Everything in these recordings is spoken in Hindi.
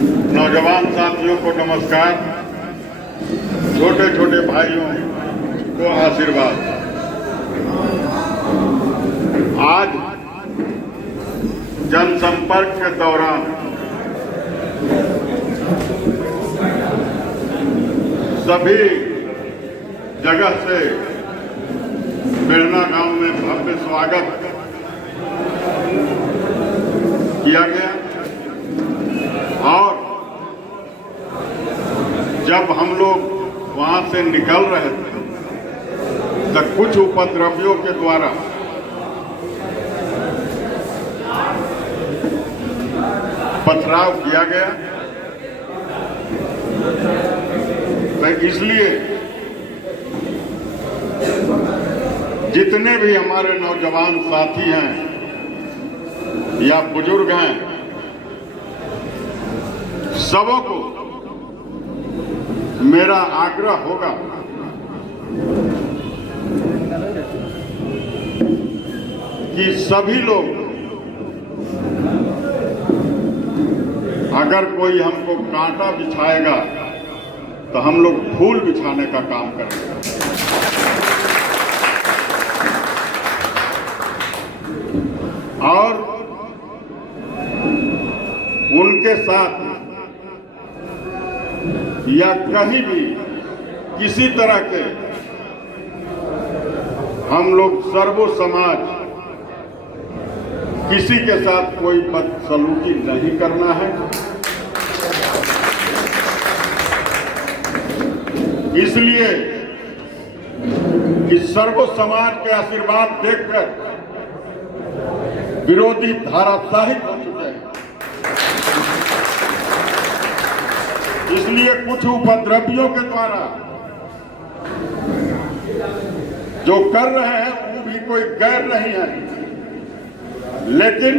नौजवान साथियों को नमस्कार, छोटे छोटे भाइयों को आशीर्वाद। आज जनसंपर्क के दौरान सभी जगह से बेड़ना गांव में भव्य स्वागत किया गया और जब हम लोग वहां से निकल रहे थे तो कुछ उपद्रवियों के द्वारा पथराव किया गया। तो इसलिए जितने भी हमारे नौजवान साथी हैं या बुजुर्ग हैं, सबों को मेरा आग्रह होगा कि सभी लोग, अगर कोई हमको कांटा बिछाएगा तो हम लोग फूल बिछाने का काम करेंगे। और उनके साथ या कहीं भी किसी तरह के हम लोग सर्वो समाज किसी के साथ कोई बदसलूकी नहीं करना है। इसलिए कि सर्वो समाज के आशीर्वाद देखकर विरोधी धाराशाहित हो चुके हैं। इसलिए कुछ उपद्रवियों के द्वारा जो कर रहे हैं वो भी कोई गैर नहीं है, लेकिन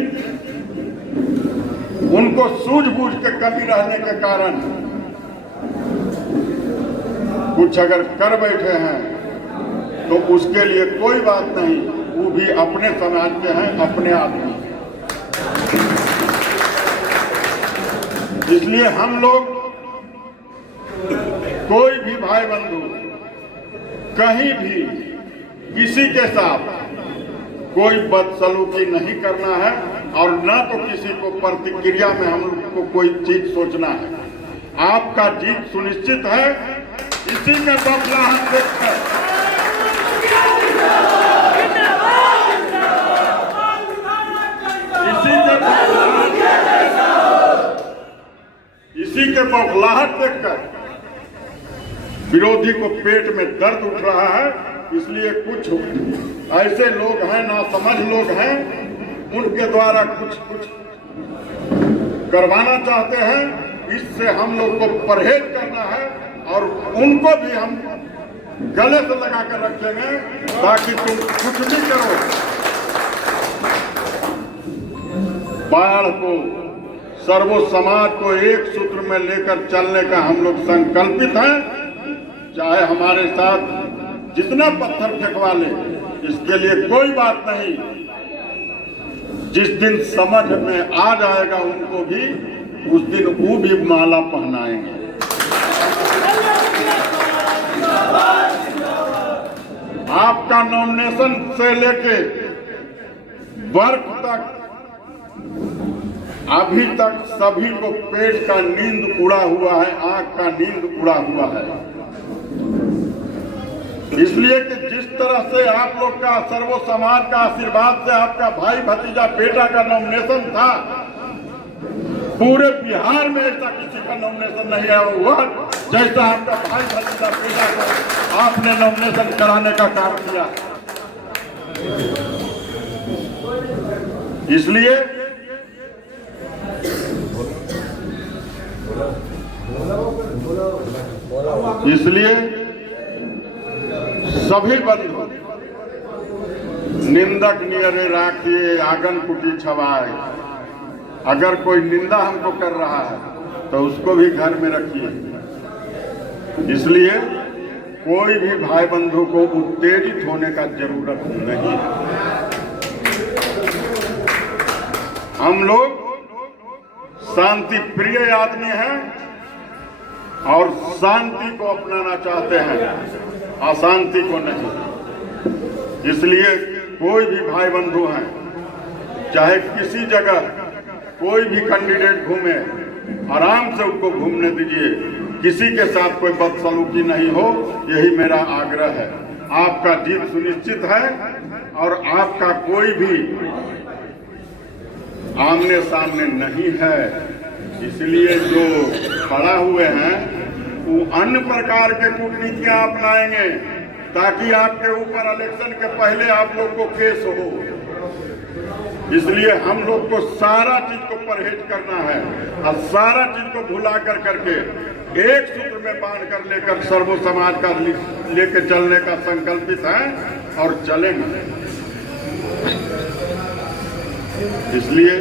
उनको सूझबूझ के कमी रहने के कारण कुछ अगर कर बैठे हैं तो उसके लिए कोई बात नहीं, वो भी अपने समाज के हैं, अपने आदमी। इसलिए हम लोग कोई भी भाई बंधु कहीं भी किसी के साथ कोई बदसलूकी नहीं करना है और न तो किसी को प्रतिक्रिया में हम लोग को कोई चीज सोचना है। आपका जीत सुनिश्चित है। इसी के बदलाव देखकर इसी के बौखलाहट देखकर विरोधी को पेट में दर्द उठ रहा है। इसलिए कुछ ऐसे लोग हैं, नासमझ लोग हैं, उनके द्वारा कुछ करवाना चाहते हैं। इससे हम लोग को परहेज करना है और उनको भी हम गले से लगा कर रखेंगे ताकि तुम कुछ भी करो, बाढ़ को, सर्वो समाज को एक सूत्र में लेकर चलने का हम लोग संकल्पित हैं। चाहे हमारे साथ जितना पत्थर फेंकवा ले, इसके लिए कोई बात नहीं। जिस दिन समझ में आ जाएगा उनको भी, उस दिन वो भी माला पहनाएंगे। आपका नॉमिनेशन से लेके वर्क तक अभी तक सभी को पेट का नींद उड़ा हुआ है, आंख का नींद उड़ा हुआ है। इसलिए कि जिस तरह से आप लोग का सर्वो समाज का आशीर्वाद से आपका भाई भतीजा बेटा का नॉमिनेशन था, पूरे बिहार में ऐसा किसी का नॉमिनेशन नहीं आया हुआ जैसा आपका भाई भतीजा बेटा को आपने नॉमिनेशन कराने का काम किया। इसलिए सभी बंधु निंदक नियरे राखिए आंगन कुटी छवाए। अगर कोई निंदा हमको कर रहा है तो उसको भी घर में रखिए। इसलिए कोई भी भाई बंधु को उत्तेजित होने का जरूरत नहीं है। हम लोग शांति प्रिय आदमी हैं और शांति को अपनाना चाहते हैं, अशांति को नहीं। इसलिए कोई भी भाई बंधु हैं, चाहे किसी जगह कोई भी कैंडिडेट घूमे, आराम से उसको घूमने दीजिए, किसी के साथ कोई बदसलूकी नहीं हो, यही मेरा आग्रह है। आपका जीत सुनिश्चित है और आपका कोई भी आमने सामने नहीं है। इसलिए जो खड़ा हुए हैं वो अन्य प्रकार के कूटनीतियां अपनाएंगे ताकि आपके ऊपर इलेक्शन के पहले आप लोग को केस हो। इसलिए हम लोग को सारा चीज को परहेज करना है और सारा चीज को भुला कर करके एक सूत्र में बांध कर लेकर सर्व समाज का लेकर चलने का संकल्पित है और चलेंगे। इसलिए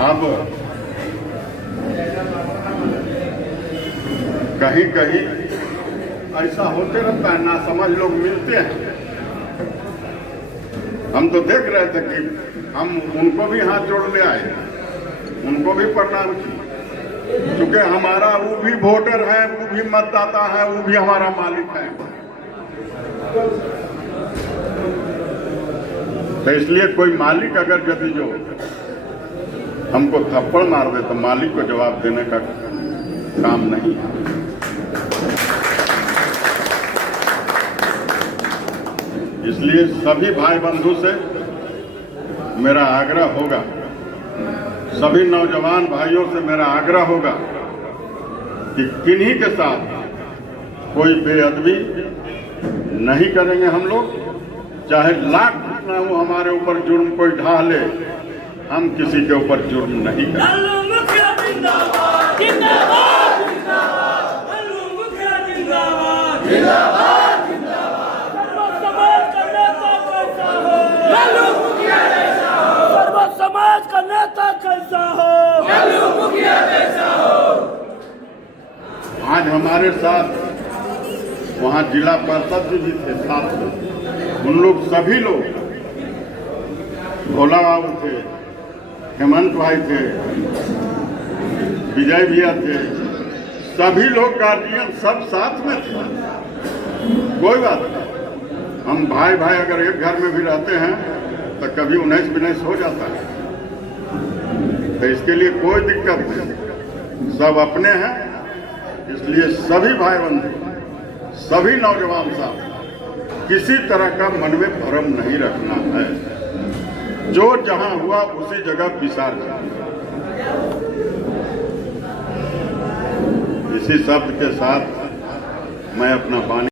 अब कहीं कहीं ऐसा होते रहता है, ना समझ लोग मिलते हैं। हम तो देख रहे थे कि हम उनको भी हाथ जोड़ ले आए, उनको भी प्रणाम किए, क्योंकि हमारा वो भी वोटर है, वो भी मतदाता है, वो भी हमारा मालिक है। तो इसलिए कोई मालिक अगर यदि जो हमको थप्पड़ मार दे तो मालिक को जवाब देने का काम नहीं है। इसलिए सभी भाई बंधु से मेरा आग्रह होगा, सभी नौजवान भाइयों से मेरा आग्रह होगा कि किन्हीं के साथ कोई बेअदबी नहीं करेंगे हम लोग। चाहे लाख कितना हो हमारे ऊपर जुर्म कोई ढा ले, हम किसी के ऊपर जुर्म नहीं करेंगे। समाज का नेता कैसा हो, आज हमारे साथ वहाँ जिला परिषद भी थे साथ में, उन लोग सभी लोग, भोला बाबू थे, हेमंत भाई थे, विजय भैया थे, सभी लोग गार्जियन सब साथ में थे। कोई बात नहीं, हम भाई भाई अगर एक घर में भी रहते हैं तो कभी 19-19 हो जाता है, तो इसके लिए कोई दिक्कत नहीं, सब अपने हैं। इसलिए सभी भाई बंधु, सभी नौजवान साहब किसी तरह का मन में भ्रम नहीं रखना है। जो जहां हुआ उसी जगह विचार करना। इसी शब्द के साथ मैं अपना पानी